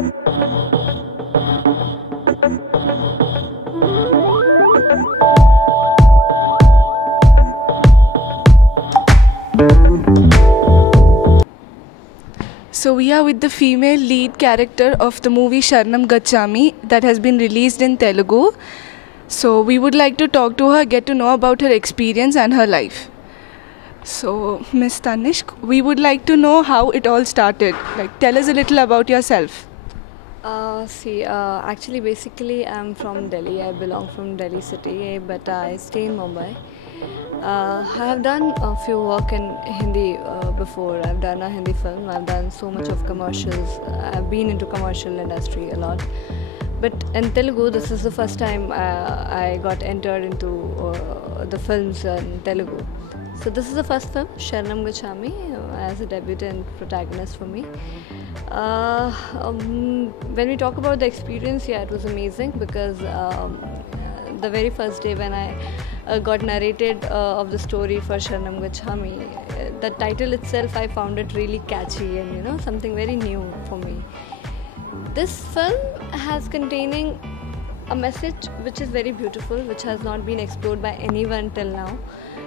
So we are with the female lead character of the movie Sharanam Gachami that has been released in Telugu. So we would like to talk to her, get to know about her experience and her life. So Miss Tanishk, we would like to know how it all started. Like, tell us a little about yourself. Actually, basically, I'm from Delhi. I belong from Delhi city, but I stay in Mumbai. I have done a few work in Hindi before. I've done a Hindi film. I've done so much of commercials. I've been into commercial industry a lot. But in Telugu, this is the first time I got entered into the films in Telugu. So this is the first film, Sharanam Gachami, as a debutant protagonist for me. When we talk about the experience, yeah, it was amazing because the very first day when I got narrated of the story for Sharanam Gachami, the title itself, I found it really catchy and something very new for me. This film has containing a message which is very beautiful, which has not been explored by anyone till now.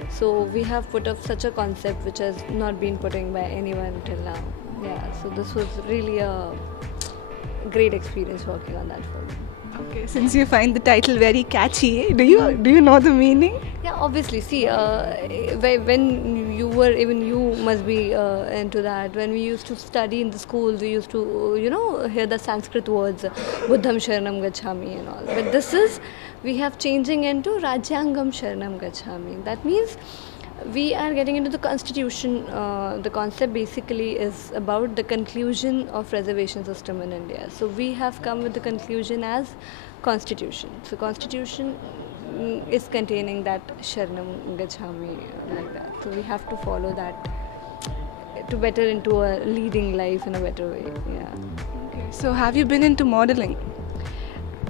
So we have put up such a concept which has not been put in by anyone till now. Yeah, so this was really a great experience working on that film. Okay, since you find the title very catchy, do you know the meaning? Yeah, obviously. See, when you were, even you must be into that. When we used to study in the schools, we used to, hear the Sanskrit words, Buddham Sharanam Gachami and all. But this is, we have changing into Rajyangam Sharanam Gachami. That means we are getting into the constitution. The concept basically is about the conclusion of reservation system in India. So we have come with the conclusion as constitution. So constitution is containing that Sharanam Gachami like that. So we have to follow that to better into a leading life in a better way. Yeah. Okay. So have you been into modeling?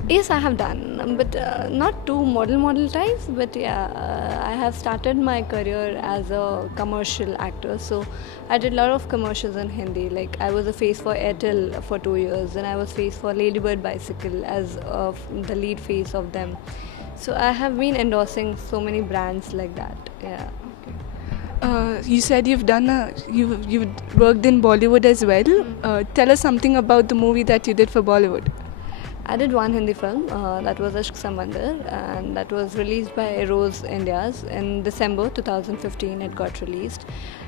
Yes, I have done, but not too model types. But yeah, I have started my career as a commercial actor. So I did a lot of commercials in Hindi. Like I was a face for Airtel for 2 years, and I was face for Ladybird Bicycle as the lead face of them. So I have been endorsing so many brands like that. Yeah. You said you've worked in Bollywood as well. Tell us something about the movie that you did for Bollywood. I did one Hindi film, that was Ishq Samandar, and that was released by Rose Indias in December 2015. It got released.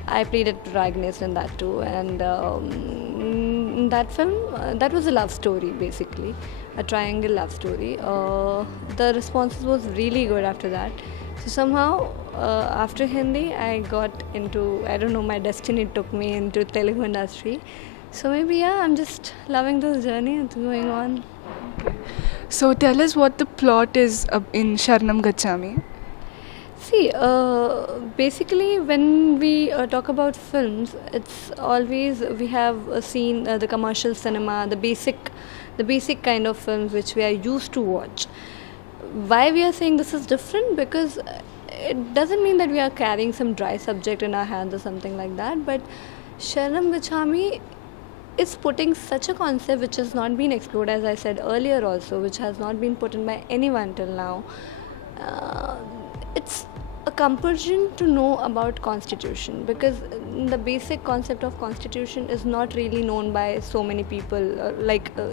I played a protagonist in that too, and in that film, that was a love story basically, a triangle love story. The response was really good after that. So somehow, after Hindi, I got into, I don't know, my destiny took me into Telugu industry. So maybe, yeah, I'm just loving this journey. It's going on. Okay. So tell us what the plot is in Sharanam Gachami. See, basically when we talk about films, it's always, we have seen the commercial cinema, the basic kind of films which we are used to watch. Why we are saying this is different? Because it doesn't mean that we are carrying some dry subject in our hands or something like that, but Sharanam Gachami is putting such a concept which has not been explored, as I said earlier also, which has not been put in by anyone till now. It's a compulsion to know about constitution, because the basic concept of constitution is not really known by so many people,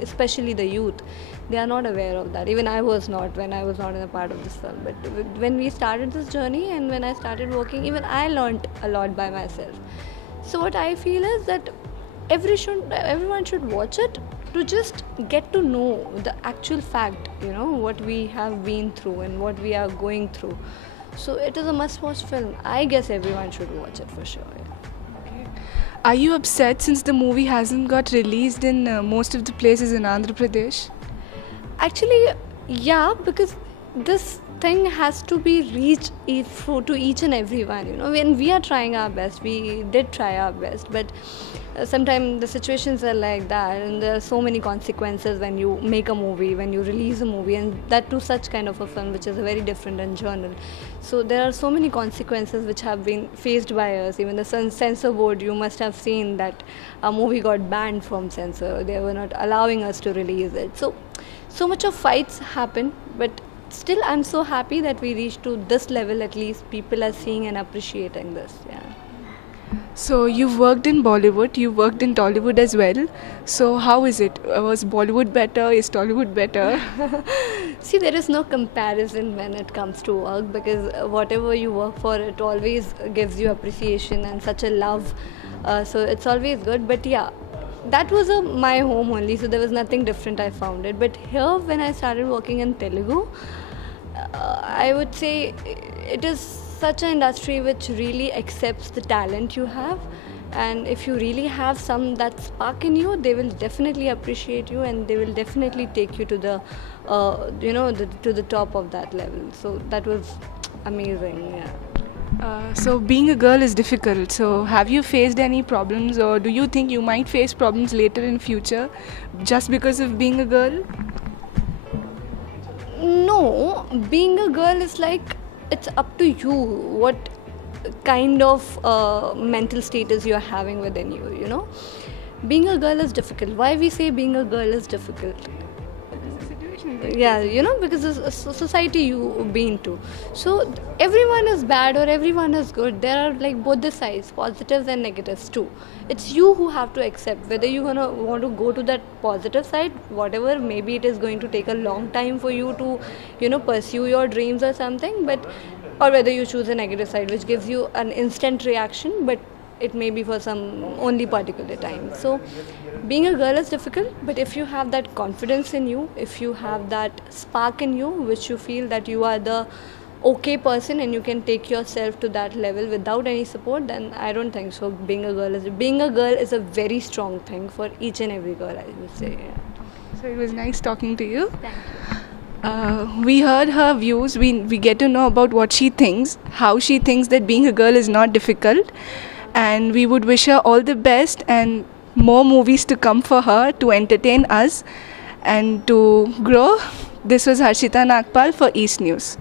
especially the youth. They are not aware of that. Even I was not, when I was not in a part of this film. But when we started this journey and when I started working, even I learned a lot by myself. So what I feel is that everyone should watch it to just get to know the actual fact, what we have been through and what we are going through. So it is a must-watch film. I guess everyone should watch it for sure. Yeah. Okay. Are you upset since the movie hasn't got released in most of the places in Andhra Pradesh? Actually, yeah, because this thing has to be reached to each and everyone. You know, when we are trying our best, we did try our best, but sometimes the situations are like that, and there are so many consequences when you make a movie, when you release a movie, and that too such kind of a film which is a very different than genre. So there are so many consequences which have been faced by us. Even the censor board, you must have seen that a movie got banned from censor. They were not allowing us to release it. So much of fights happen, but still I'm so happy that we reached to this level. At least people are seeing and appreciating this. Yeah. So you've worked in Bollywood, you worked in Tollywood as well. So how is it? Was Bollywood better? Is Tollywood better? See, there is no comparison when it comes to work, because whatever you work for, it always gives you appreciation and such a love. So it's always good. But yeah, that was my home only, so there was nothing different I found it. But here, when I started working in Telugu, I would say it is such an industry which really accepts the talent you have, and if you really have that spark in you, they will definitely appreciate you, and they will definitely take you to the to the top of that level. So that was amazing. Yeah. So being a girl is difficult. So have you faced any problems, or do you think you might face problems later in future just because of being a girl? No, being a girl is like, it's up to you what kind of mental status you're having within you, you know. Being a girl is difficult. Why we say being a girl is difficult? Yeah, you know, because it's a society you been to. So everyone is bad or everyone is good. There are like both the sides, positives and negatives too. It's you who have to accept whether you want to go to that positive side, whatever, maybe it is going to take a long time for you to, you know, pursue your dreams or something, but or whether you choose a negative side which gives you an instant reaction, but it may be for some only particular time. So being a girl is difficult, but if you have that confidence in you, if you have that spark in you, which you feel that you are the okay person and you can take yourself to that level without any support, then I don't think so. Being a girl is a very strong thing for each and every girl, I would say. Yeah. So it was nice talking to you. Thank you. We heard her views. We get to know about what she thinks, how she thinks that being a girl is not difficult, and we would wish her all the best and more movies to come for her to entertain us and to grow. This was Harshita Nagpal for East News.